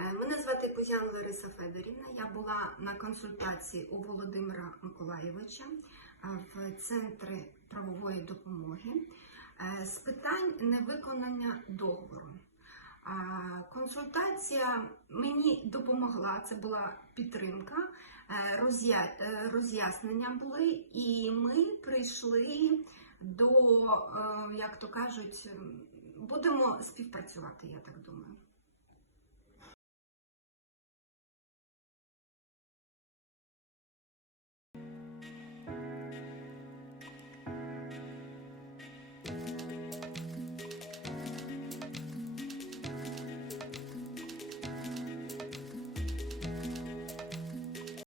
Е, мене звати Пузян Лариса Федорівна. Я була на консультації у Володимира Миколаєвича е, в центрі правової допомоги е, з питань невиконання договору. Консультація мені допомогла, це була підтримка, роз'яснення були, і ми прийшли до, як то кажуть, будемо співпрацювати, я так думаю.